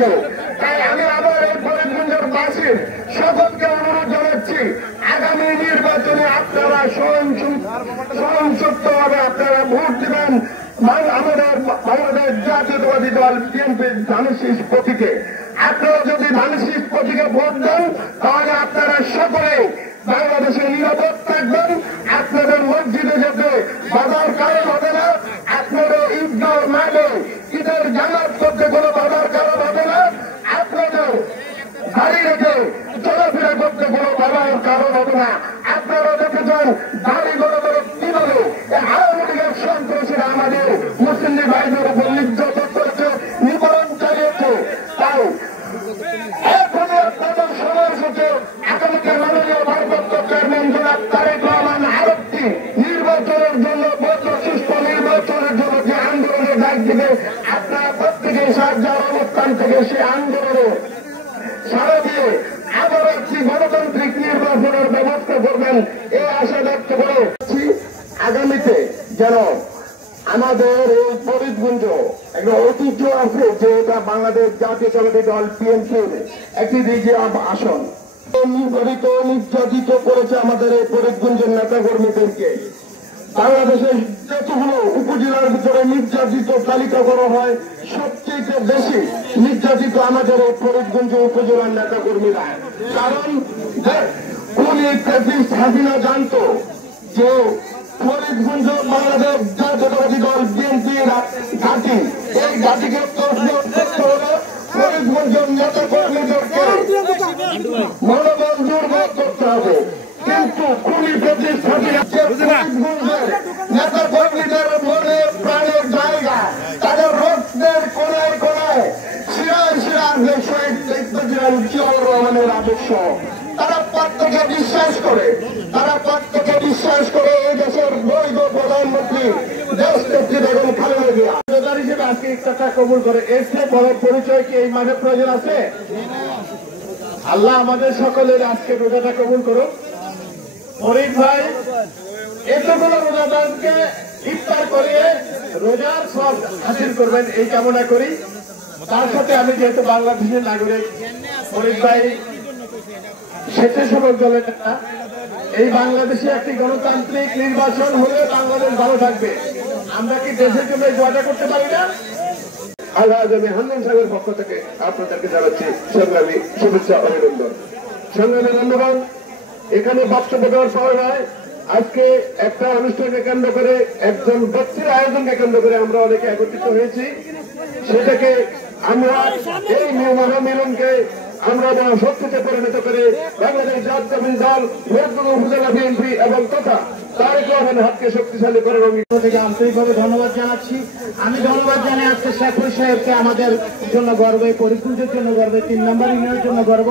হচ্ছে। তাই আমি আবার এই ফরিদগঞ্জের বাসীর সকলকে অনুরোধ জানাচ্ছি, আগামী নির্বাচনে আপনারা স্বয়ংসুক্তভাবে আপনারা ভোট দিবেন আমাদের বাংলাদেশ জাতীয়তাবাদী দল বিএনপির ধানের প্রতীকে। আপনারা যদি ধানের প্রতীকে ভোট দেন তাহলে আপনারা সকলে বাংলাদেশে নিরাপদ থাকবেন। আপনাদের মসজিদে যেতে বাধার কারণ হবে না, আপনাদের ঈদগাহ মাঠে ঈদের জামাত করতে কোনো বাধার কারণ হবে না, আপনাদের গাড়ি রেখে চলাফেরা করতে কোনো বাধার কারণ হবে না। আপনারা দেখেছেন গাড়ি ঘোড়া করে কিভাবে আওয়ামী লীগের সন্ত্রাসীরা আমাদের মুসলিম ভাইদের উপর নির্যাতন করেছে, নিবারণ চালিয়েছে। তাই এখনই আপনাদের সময় এসেছে, আগামীকাল মাননীয় ভারপ্রাপ্ত চেয়ারম্যান জনাব তারেক রহমান আরেকটি নির্বাচনের জন্য সুষ্ঠু নির্বাচনের জন্য যে আন্দোলনের ডাক দিবে, আপনারা প্রত্যেকেই সাহায্যের অবস্থান থেকে সে আন্দোলনে সারা দিয়ে আবার একটি গণতান্ত্রিক নির্বাচনের ব্যবস্থা করবেন এই আশা ব্যক্ত করে আগামীতে যেন আমাদের এই ফরিদগঞ্জ একটা ঐতিহ্য আছে যে এটা বাংলাদেশ জাতীয়তাবাদী দল বিএনপির একটি রিজার্ভ আসন। নির্যাতিত করেছে আমাদের এই ফরিদগঞ্জের নেতা কর্মীদেরকে। বাংলাদেশের যতগুলো উপজেলার ভিতরে নির্যাতিত তালিকা করা হয়, সবচেয়ে বেশি নির্যাতিত আমাদের এই ফরিদগঞ্জ উপজেলার নেতা কর্মীরা। কারণ কোন হাসিনা জানতো যে ফরিদগঞ্জ বাংলাদেশ জাতীয়তাবাদী দল বিএনপির ঘাঁটি, এই ঘাঁটিকে ফরিদগঞ্জের নেতা কর্মীদেরকে মনোবল দুর্বল করতে হবে। কিন্তু খুবই প্রতিষ্ঠাপিত ফরিদগঞ্জের নেতা কর্মীদের মনে প্রাণের জায়গা, তাদের রক্তের কোনায় কোনায় শিরায় শিরায় শহীদ জিয়াউর রহমানের আদর্শ তারা প্রত্যেকে বিশ্বাস করে এই দেশের বৈধ প্রধানমন্ত্রী দেশ নেত্রী বেগম খালেদা জিয়া রোজাদার হিসেবে আজকে ইফতারটা কবুল করে। এর চেয়ে বড় পরিচয় কি এই মাঠের প্রয়োজন আছে? আল্লাহ আমাদের সকলের আজকে রোজাটা কবুল করুন। ফরিদ ভাই এতগুলো রোজাদারকে ইফতার করিয়ে রোজার সব হাসিল করবেন এই কামনা করি। তার সাথে আমি যেহেতু বাংলাদেশের নাগরিক, ফরিদ ভাই স্বেচ্ছাসেবক দলের নেতা, এই বাংলাদেশে একটি গণতান্ত্রিক নির্বাচন হলে বাংলাদেশ ভালো থাকবে। আমরা কি দেশের জন্য দোয়াটা করতে পারি না? আল্লাহ আজমি হান্নান সাহেবের পক্ষ থেকে আপনাদেরকে জানাচ্ছি সংগ্রামী শুভেচ্ছা অভিনন্দন। সংগ্রামী ধন্যবাদ। এখানে বক্তব্য দেওয়ার সময় নয়, আজকে একটা অনুষ্ঠানকে কেন্দ্র করে, একজন ব্যক্তির আয়োজনকে কেন্দ্র করে আমরা অনেকে একত্রিত হয়েছি। সেটাকে আমরা এই মহামিলনকে আমরা শক্তিতে পরিণত করে বাংলাদেশ জাতীয়তাবাদী দল ফরিদগঞ্জ উপজেলা বিএনপি এবং তথা তারেক রহমানের হাতকে শক্তিশালী করার থেকে আন্তরিকভাবে ধন্যবাদ জানাচ্ছি। আমি ধন্যবাদ জানাই আজকে শেখপুর সাহেবকে, আমাদের জন্য গর্ব, এই পরিপুরের জন্য গর্ব, 3 নম্বর ইউনিয়নের জন্য গর্ব,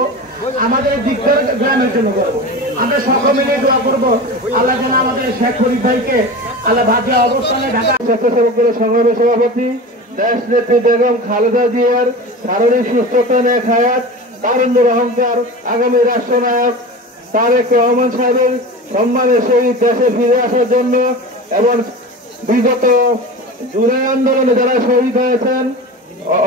আমাদের দিকদার গ্রামের জন্য গর্ব। আমরা সকলে মিলে দোয়া করবো আল্লাহ যেন আমাদের শেখ ফরিদ ভাইকে আল্লাহ ভাগ্য অবস্থানে ঢাকা স্বেচ্ছাসেবক দলের সংগ্রামী সভাপতি দেশ নেত্রী বেগম খালেদা জিয়ার শারীরিক সুস্থতা নেক হায়াত, তারুণ্যের অহংকার, আগামী রাষ্ট্রনায়ক তারেক রহমান সাহেবের সম্মানে শহীদ দেশে ফিরে আসার জন্য এবং বিগত জুলাই আন্দোলনে যারা শহীদ হয়েছেন,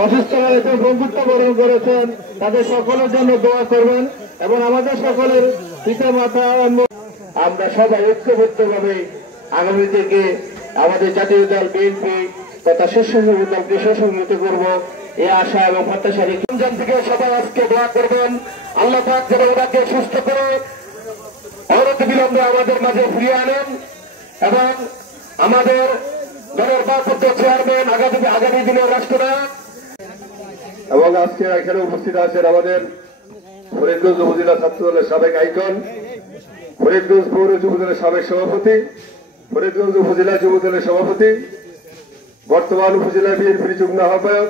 অসুস্থ হয়েছেন, বন্ধুত্ব বরণ করেছেন, তাদের সকলের জন্য দোয়া করবেন এবং আমাদের সকলের পিতা মাতা আমরা সবাই ঐক্যবদ্ধভাবে আগামী থেকে আমাদের জাতীয় দল বিএনপি তথা স্বেচ্ছাসেবক দলকে সুসংহত করবো এই আশা এবং প্রত্যাশা রেখে রমজান থেকে সবাই আজকে দোয়া করবেন আল্লাহ পাক যেন ওনাকে সুস্থ করে অনতি বিলম্বে আমাদের মাঝে ফিরিয়ে আনেন এবং আমাদের দলের ভারপ্রাপ্ত চেয়ারম্যান আগামী দিনের রাষ্ট্রনায়ক এবং আজকে এখানে উপস্থিত আছেন আমাদের ফরিদগঞ্জ উপজেলা ছাত্র দলের সাবেক আইকন, ফরিদগঞ্জ পৌর যুব দলের সাবেক সভাপতি, ফরিদগঞ্জ উপজেলা যুব দলের সভাপতি, বর্তমান উপজেলা বিএনপির যুগ্ম আহ্বায়ক,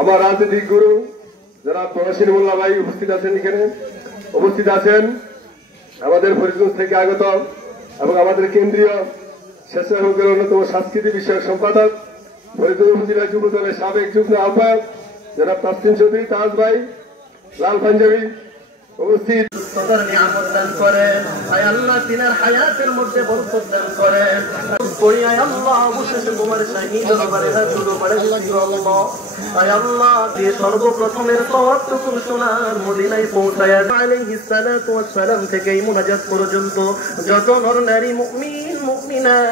আমার রাজনৈতিক গুরু যারা প্রবাসী মোল্লা ভাই উপস্থিত আছেন, এখানে উপস্থিত আছেন আমাদের ফরিদগঞ্জ থেকে আগত এবং আমাদের কেন্দ্রীয় স্বেচ্ছাসেবকের অন্যতম সাংস্কৃতিক বিষয়ক সম্পাদক, ফরিদগঞ্জ উপজেলা যুব দলের সাবেক যুগ্ম আহ্বায়ক যারা তাসলিম চৌধুরী, তাজ ভাই, লাল পাঞ্জাবি উপস্থিত সুস্থতার নিয়ামত দান করেন। আয় আল্লাহ তিনার হায়াতের মধ্যে বরকত দান করেন। করি আয় আল্লাহ অবশেষে তোমার শাহীদ দরবারে হাত তুলে পড়ে আল্লাহ। আয় আল্লাহ যে সর্বপ্রথমের সওয়াবটুকু সোনার মদিনায় পৌঁছায় আলাইহিস সালাতু ওয়াস সালাম থেকে এই মুনাজাত পর্যন্ত যত নর নারী মুমিন মুমিনাত